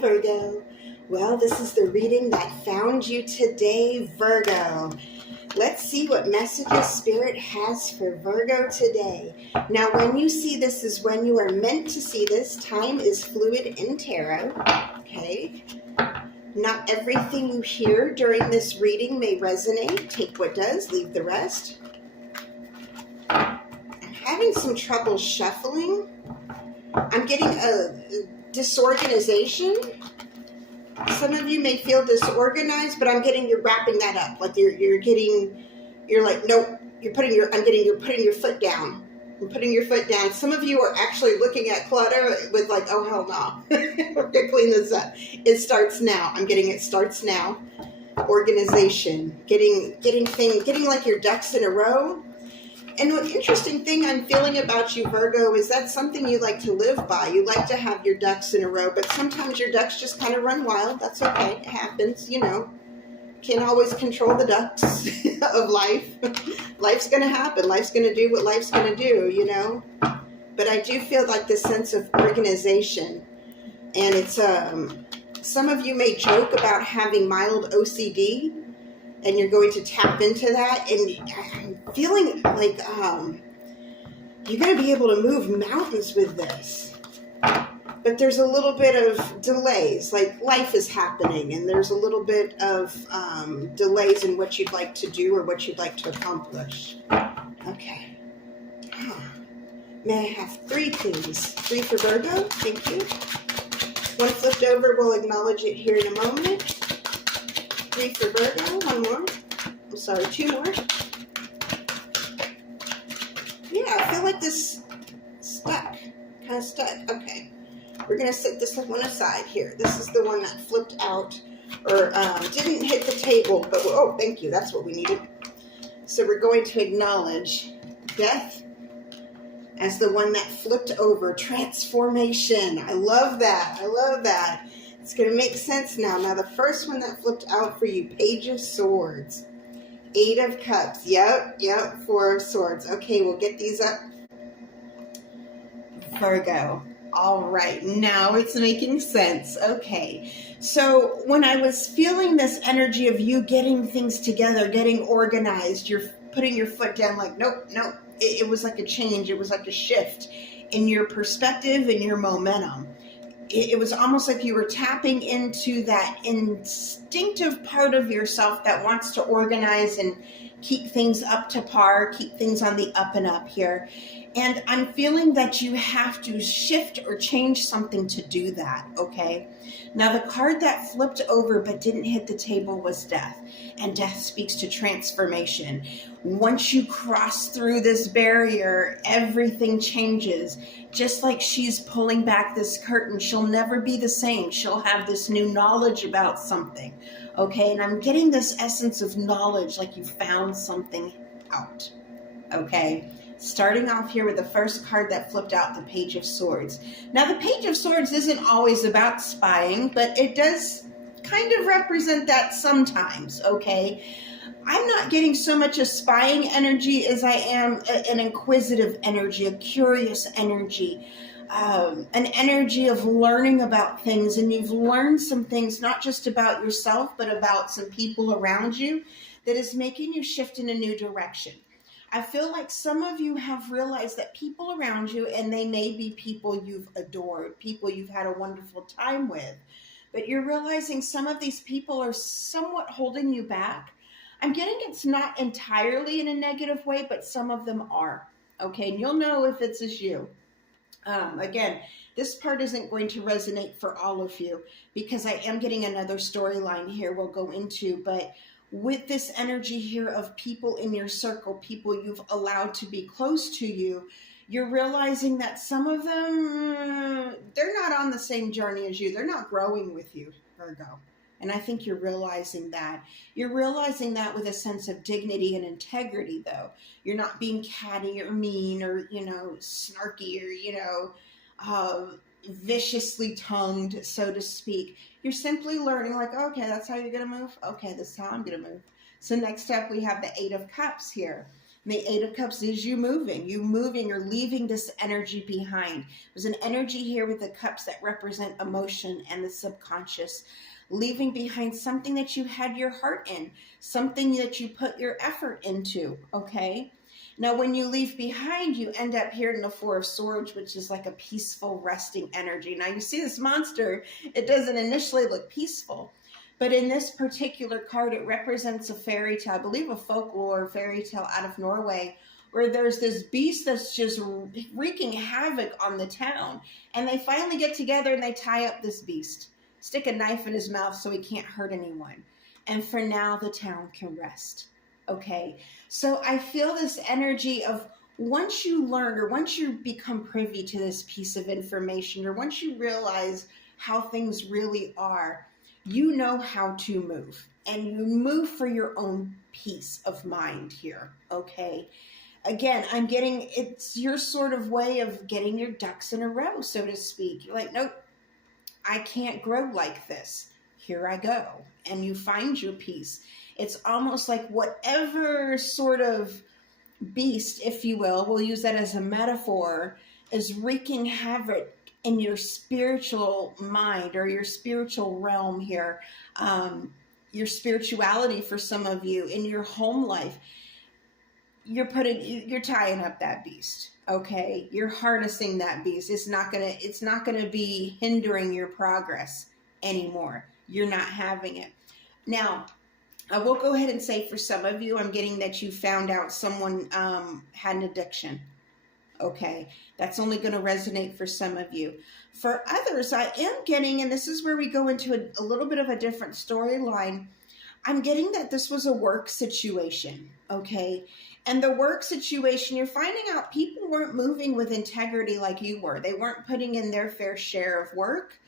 Virgo. Well, this is the reading that found you today, Virgo. Let's see what messages Spirit has for Virgo today. Now, when you see this is when you are meant to see this. Time is fluid in tarot, okay? Not everything you hear during this reading may resonate. Take what does, leave the rest. I'm having some trouble shuffling. I'm getting a disorganization. Some of you may feel disorganized, but I'm getting you're wrapping that up. Like you're like, nope, you're putting your foot down. You're putting your foot down. Some of you are actually looking at clutter with like, oh hell no. We're gonna clean this up. It starts now. I'm getting it starts now. Organization. Getting like your ducks in a row. And what interesting thing I'm feeling about you, Virgo, is that's something you like to live by. You like to have your ducks in a row, but sometimes your ducks just kind of run wild. That's okay. It happens, you know. Can't always control the ducks of life. Life's going to happen. Life's going to do what life's going to do, you know. But I do feel like this sense of organization. And it's, some of you may joke about having mild OCD. And you're going to tap into that, and I'm feeling like you're going to be able to move mountains with this. But there's a little bit of delays, like life is happening, and there's a little bit of delays in what you'd like to do or what you'd like to accomplish. Okay. May I have 3, please? 3 for Virgo. Thank you. One flipped over. We'll acknowledge it here in a moment. 3 for Virgo, 1 more. I'm sorry, 2 more. Yeah, I feel like this stuck, kind of stuck. Okay, we're going to set this one aside here. This is the one that flipped out or didn't hit the table, but oh, thank you. That's what we needed. So we're going to acknowledge death as the one that flipped over. Transformation. I love that. I love that. It's going to make sense now. Now, the first one that flipped out for you, Page of Swords. 8 of Cups. Yep, 4 of Swords. Okay, we'll get these up. Virgo. All right, now it's making sense. Okay, so when I was feeling this energy of you getting things together, getting organized, you're putting your foot down like, nope. It was like a change. It was like a shift in your perspective and your momentum. It was almost like you were tapping into that instinctive part of yourself that wants to organize and keep things up to par, keep things on the up and up here. And I'm feeling that you have to shift or change something to do that, okay? Now, the card that flipped over but didn't hit the table was Death. And Death speaks to transformation. Once you cross through this barrier, everything changes. Just like she's pulling back this curtain, she'll never be the same. She'll have this new knowledge about something, okay? And I'm getting this essence of knowledge, like you found something out, okay? Starting off here with the first card that flipped out, the Page of Swords. Now, the Page of Swords isn't always about spying, but it does kind of represent that sometimes, okay? I'm not getting so much a spying energy as I am an inquisitive energy, a curious energy, an energy of learning about things. And you've learned some things, not just about yourself, but about some people around you that is making you shift in a new direction. I feel like some of you have realized that people around you, and they may be people you've adored, people you've had a wonderful time with, but you're realizing some of these people are somewhat holding you back. I'm getting it's not entirely in a negative way, but some of them are, okay? And you'll know if it's as you. Again, this part isn't going to resonate for all of you because I am getting another storyline here we'll go into, but with this energy here of people in your circle, people you've allowed to be close to you, you're realizing that some of them, they're not on the same journey as you. They're not growing with you, Virgo. And I think you're realizing that. You're realizing that with a sense of dignity and integrity, though. You're not being catty or mean or, snarky or, viciously tongued, so to speak. You're simply learning like, okay, that's how you're going to move. Okay, this is how I'm going to move. So next up, we have the 8 of Cups here. And the Eight of Cups is you moving or leaving this energy behind. There's an energy here with the cups that represent emotion and the subconscious. Leaving behind something that you had your heart in, something that you put your effort into, okay? Now, when you leave behind, you end up here in the Four of Swords, which is like a peaceful, resting energy. Now, you see this monster, it doesn't initially look peaceful. But in this particular card, it represents a fairy tale, I believe a folklore fairy tale out of Norway, where there's this beast that's just wreaking havoc on the town. And they finally get together and they tie up this beast, stick a knife in his mouth so he can't hurt anyone. And for now, the town can rest. Okay, so I feel this energy of once you learn or once you become privy to this piece of information or once you realize how things really are, you know how to move, and you move for your own peace of mind here, okay? Again, I'm getting, it's your sort of way of getting your ducks in a row, so to speak. You're like, nope, I can't grow like this. Here I go. And you find your peace. It's almost like whatever sort of beast, if you will, we'll use that as a metaphor, is wreaking havoc in your spiritual mind or your spiritual realm here, your spirituality for some of you, in your home life. You're tying up that beast, okay? You're harnessing that beast. It's not gonna be hindering your progress anymore. You're not having it. Now, I will go ahead and say for some of you, I'm getting that you found out someone had an addiction. Okay, that's only going to resonate for some of you. For others, I am getting, and this is where we go into a little bit of a different storyline, I'm getting that this was a work situation, okay? And the work situation, you're finding out people weren't moving with integrity like you were. They weren't putting in their fair share of work,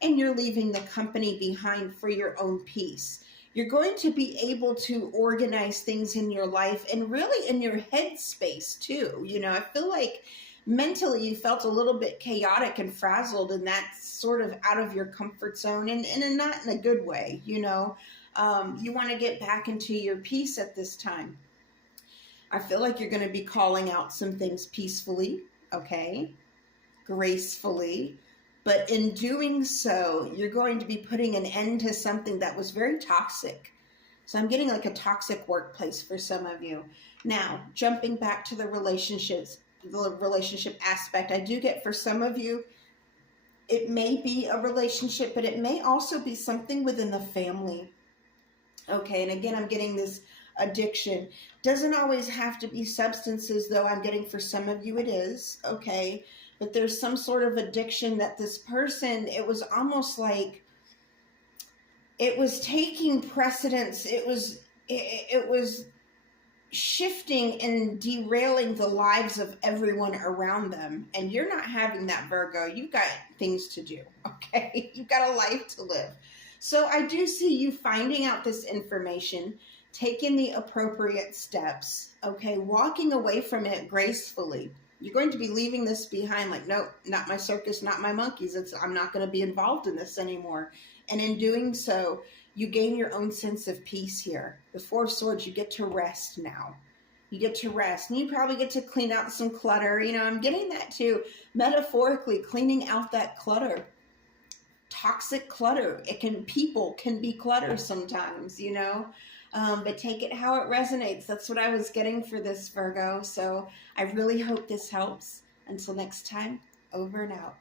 and you're leaving the company behind for your own peace. You're going to be able to organize things in your life and really in your head space too. You know, I feel like mentally you felt a little bit chaotic and frazzled, and that's sort of out of your comfort zone and not in a good way, you know. You want to get back into your peace at this time. I feel like you're going to be calling out some things peacefully, okay, gracefully. But in doing so, you're going to be putting an end to something that was very toxic. So I'm getting like a toxic workplace for some of you. Now, jumping back to the relationship aspect, I do get for some of you, it may be a relationship, but it may also be something within the family. Okay, and again, I'm getting this addiction. Doesn't always have to be substances, though. I'm getting for some of you it is, okay? But there's some sort of addiction that this person, it was almost like it was taking precedence. It was shifting and derailing the lives of everyone around them. And you're not having that, Virgo. You've got things to do, okay? You've got a life to live. So I do see you finding out this information, taking the appropriate steps, okay? Walking away from it gracefully. You're going to be leaving this behind like, nope, not my circus, not my monkeys. I'm not going to be involved in this anymore. And in doing so, you gain your own sense of peace here. The Four of Swords, you get to rest now. You get to rest. And you probably get to clean out some clutter. You know, I'm getting that too. Metaphorically, cleaning out that clutter. Toxic clutter. People can be clutter sometimes, you know. But take it how it resonates. That's what I was getting for this, Virgo. So I really hope this helps. Until next time, over and out.